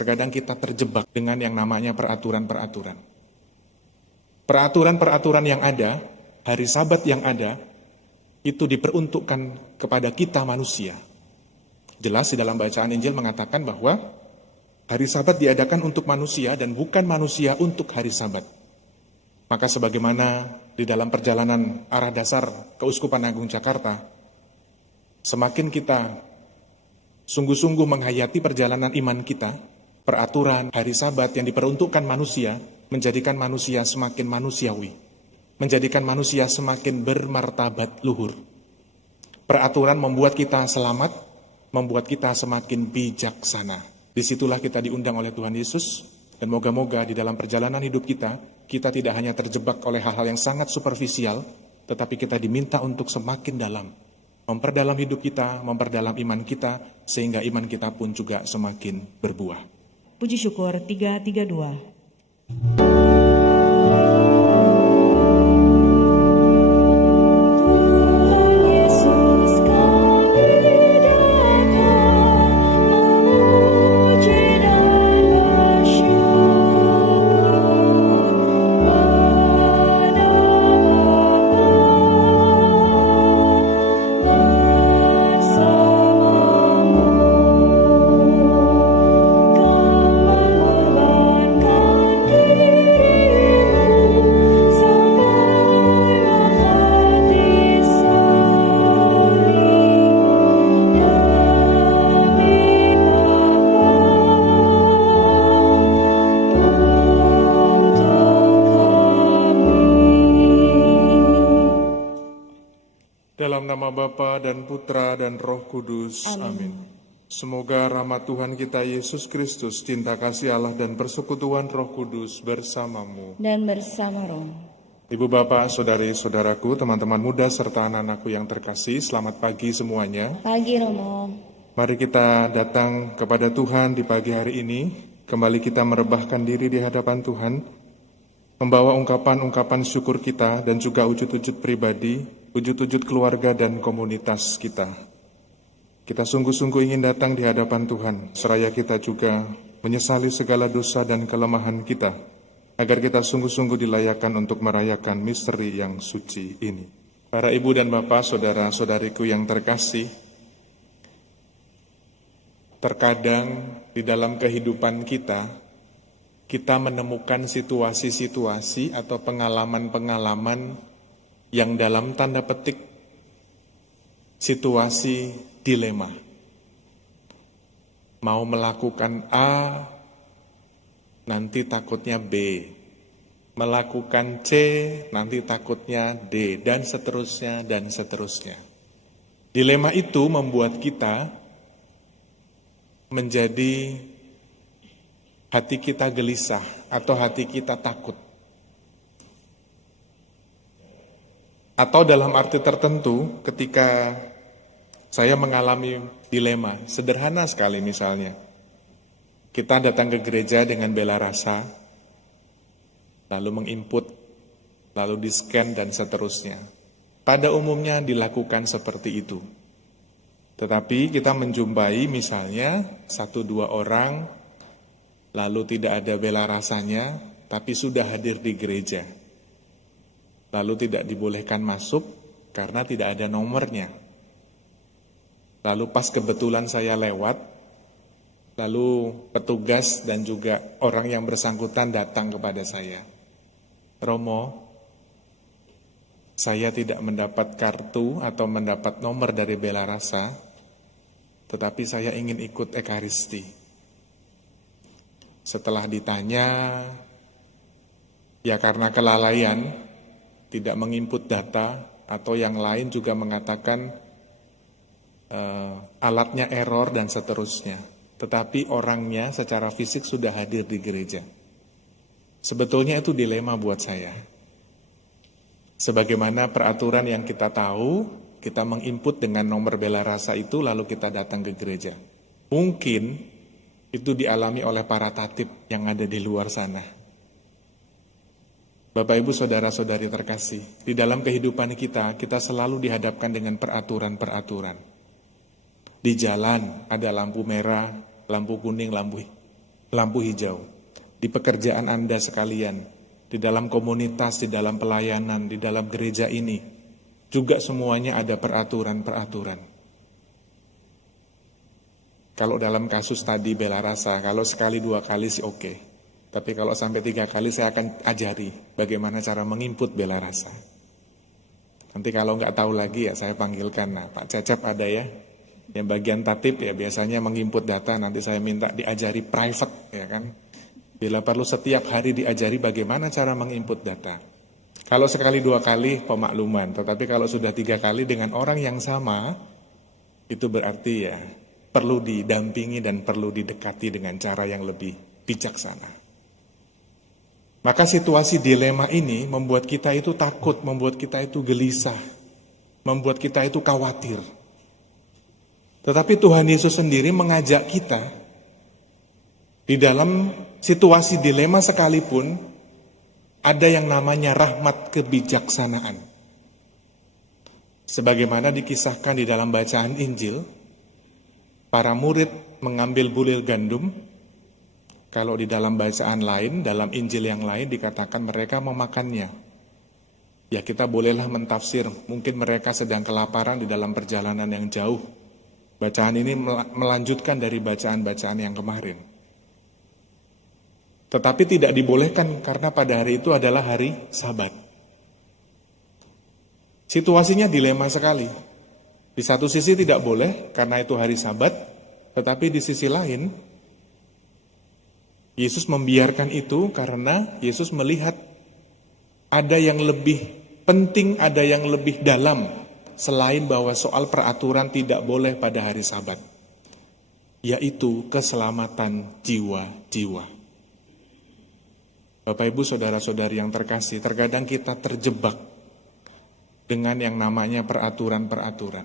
Terkadang kita terjebak dengan yang namanya peraturan-peraturan. Peraturan-peraturan yang ada, hari Sabat yang ada, itu diperuntukkan kepada kita manusia. Jelas di dalam bacaan Injil mengatakan bahwa hari Sabat diadakan untuk manusia dan bukan manusia untuk hari Sabat. Maka sebagaimana di dalam perjalanan arah dasar Keuskupan Agung Jakarta, semakin kita sungguh-sungguh menghayati perjalanan iman kita, peraturan hari Sabat yang diperuntukkan manusia menjadikan manusia semakin manusiawi, menjadikan manusia semakin bermartabat luhur. Peraturan membuat kita selamat, membuat kita semakin bijaksana. Disitulah kita diundang oleh Tuhan Yesus, dan moga-moga di dalam perjalanan hidup kita, kita tidak hanya terjebak oleh hal-hal yang sangat superficial, tetapi kita diminta untuk semakin dalam, memperdalam hidup kita, memperdalam iman kita, sehingga iman kita pun juga semakin berbuah. Puji syukur 332. Dalam nama Bapa dan Putra dan Roh Kudus. Amin. Semoga rahmat Tuhan kita Yesus Kristus, cinta kasih Allah dan persekutuan Roh Kudus bersamamu. Dan bersama roh. Ibu bapak, saudari-saudaraku, teman-teman muda serta anak-anakku yang terkasih, selamat pagi semuanya. Pagi Romo. Mari kita datang kepada Tuhan di pagi hari ini. Kembali kita merebahkan diri di hadapan Tuhan, membawa ungkapan-ungkapan syukur kita dan juga wujud-wujud pribadi, wujud-wujud keluarga dan komunitas kita. Kita sungguh-sungguh ingin datang di hadapan Tuhan, seraya kita juga menyesali segala dosa dan kelemahan kita, agar kita sungguh-sungguh dilayakkan untuk merayakan misteri yang suci ini. Para ibu dan bapak, saudara-saudariku yang terkasih, terkadang di dalam kehidupan kita menemukan situasi-situasi atau pengalaman-pengalaman yang dalam tanda petik situasi dilema. Mau melakukan A, nanti takutnya B. Melakukan C, nanti takutnya D, dan seterusnya, dan seterusnya. Dilema itu membuat kita menjadi hati kita gelisah atau hati kita takut. Atau dalam arti tertentu ketika saya mengalami dilema, sederhana sekali misalnya. Kita datang ke gereja dengan bela rasa, lalu menginput, lalu di-scan dan seterusnya. Pada umumnya dilakukan seperti itu. Tetapi kita menjumpai misalnya 1-2 orang, lalu tidak ada bela rasanya, tapi sudah hadir di gereja. Lalu tidak dibolehkan masuk karena tidak ada nomornya. Lalu pas kebetulan saya lewat, lalu petugas dan juga orang yang bersangkutan datang kepada saya. Romo, saya tidak mendapat kartu atau mendapat nomor dari bela rasa, tetapi saya ingin ikut Ekaristi. Setelah ditanya, ya karena kelalaian, tidak menginput data, atau yang lain juga mengatakan alatnya error dan seterusnya. Tetapi orangnya secara fisik sudah hadir di gereja. Sebetulnya itu dilema buat saya. Sebagaimana peraturan yang kita tahu, kita menginput dengan nomor bela rasa itu lalu kita datang ke gereja. Mungkin itu dialami oleh para tatib yang ada di luar sana. Bapak, Ibu, Saudara-saudari terkasih, di dalam kehidupan kita selalu dihadapkan dengan peraturan-peraturan. Di jalan ada lampu merah, lampu kuning, lampu lampu hijau. Di pekerjaan Anda sekalian, di dalam komunitas, di dalam pelayanan, di dalam gereja ini, juga semuanya ada peraturan-peraturan. Kalau dalam kasus tadi bela rasa, kalau sekali 2 kali sih oke. Tapi kalau sampai 3 kali saya akan ajari bagaimana cara menginput bela rasa. Nanti kalau nggak tahu lagi ya saya panggilkan, nah Pak Cecep ada ya. Yang bagian tatip ya biasanya menginput data, nanti saya minta diajari private ya kan. Bila perlu setiap hari diajari bagaimana cara menginput data. Kalau sekali 2 kali pemakluman, tetapi kalau sudah 3 kali dengan orang yang sama, itu berarti ya perlu didampingi dan perlu didekati dengan cara yang lebih bijaksana. Maka situasi dilema ini membuat kita itu takut, membuat kita itu gelisah, membuat kita itu khawatir. Tetapi Tuhan Yesus sendiri mengajak kita di dalam situasi dilema sekalipun ada yang namanya rahmat kebijaksanaan. Sebagaimana dikisahkan di dalam bacaan Injil, para murid mengambil bulir gandum. Kalau di dalam bacaan lain, dalam Injil yang lain dikatakan mereka memakannya. Ya kita bolehlah mentafsir, mungkin mereka sedang kelaparan di dalam perjalanan yang jauh. Bacaan ini melanjutkan dari bacaan-bacaan yang kemarin. Tetapi tidak dibolehkan karena pada hari itu adalah hari Sabat. Situasinya dilema sekali. Di satu sisi tidak boleh karena itu hari Sabat, tetapi di sisi lain Yesus membiarkan itu karena Yesus melihat ada yang lebih penting, ada yang lebih dalam selain bahwa soal peraturan tidak boleh pada hari Sabat, yaitu keselamatan jiwa-jiwa. Bapak Ibu saudara-saudari yang terkasih, terkadang kita terjebak dengan yang namanya peraturan-peraturan.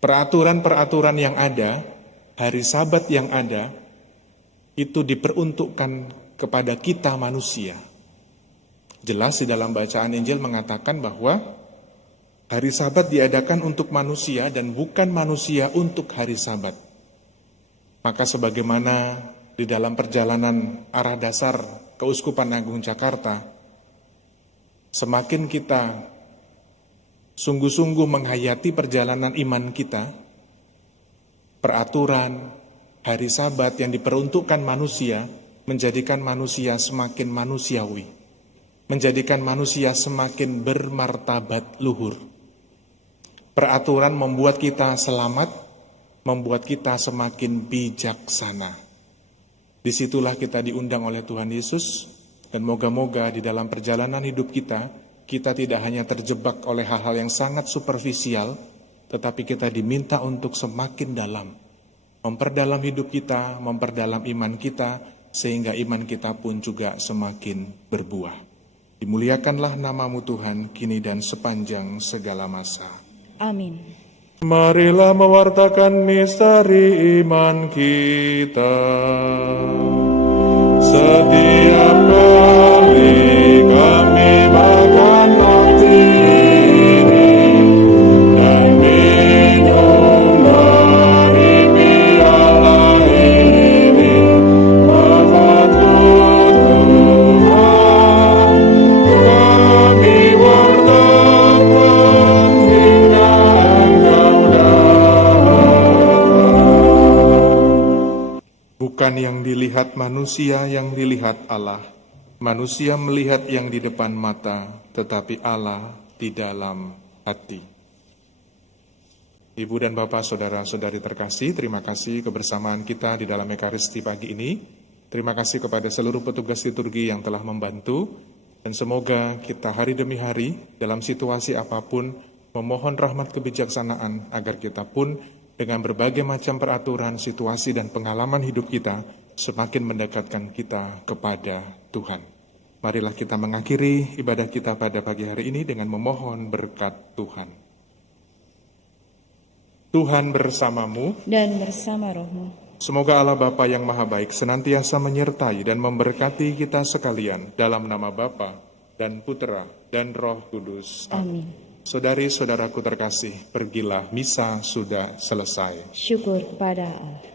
Peraturan-peraturan yang ada, hari Sabat yang ada, itu diperuntukkan kepada kita manusia. Jelas di dalam bacaan Injil mengatakan bahwa hari Sabat diadakan untuk manusia dan bukan manusia untuk hari Sabat. Maka sebagaimana di dalam perjalanan arah dasar Keuskupan Agung Jakarta, semakin kita sungguh-sungguh menghayati perjalanan iman kita, peraturan, hari Sabat yang diperuntukkan manusia, menjadikan manusia semakin manusiawi, menjadikan manusia semakin bermartabat luhur. Peraturan membuat kita selamat, membuat kita semakin bijaksana. Disitulah kita diundang oleh Tuhan Yesus, dan moga-moga di dalam perjalanan hidup kita tidak hanya terjebak oleh hal-hal yang sangat superficial, tetapi kita diminta untuk semakin dalam, memperdalam hidup kita, memperdalam iman kita, sehingga iman kita pun juga semakin berbuah. Dimuliakanlah nama-Mu Tuhan, kini dan sepanjang segala masa. Amin. Marilah mewartakan misteri iman kita. Setiap kali kami makan roti ini dan minum dari piala ini, Bapa Tuhan, kami wartakan hingga Engkau datang. Bukan yang dilihat manusia, yang dilihat Allah. Manusia melihat yang di depan mata, tetapi Allah di dalam hati. Ibu dan Bapak, saudara-saudari terkasih, terima kasih kebersamaan kita di dalam Ekaristi pagi ini. Terima kasih kepada seluruh petugas liturgi yang telah membantu. Dan semoga kita hari demi hari, dalam situasi apapun, memohon rahmat kebijaksanaan agar kita pun dengan berbagai macam peraturan, situasi, dan pengalaman hidup kita semakin mendekatkan kita kepada Tuhan. Marilah kita mengakhiri ibadah kita pada pagi hari ini dengan memohon berkat Tuhan. Tuhan bersamamu Dan bersama rohmu. Semoga Allah Bapa yang Maha Baik senantiasa menyertai dan memberkati kita sekalian dalam nama Bapa dan Putera dan Roh Kudus. Amin. Saudari-saudaraku terkasih, pergilah, misa sudah selesai. Syukur kepada Allah.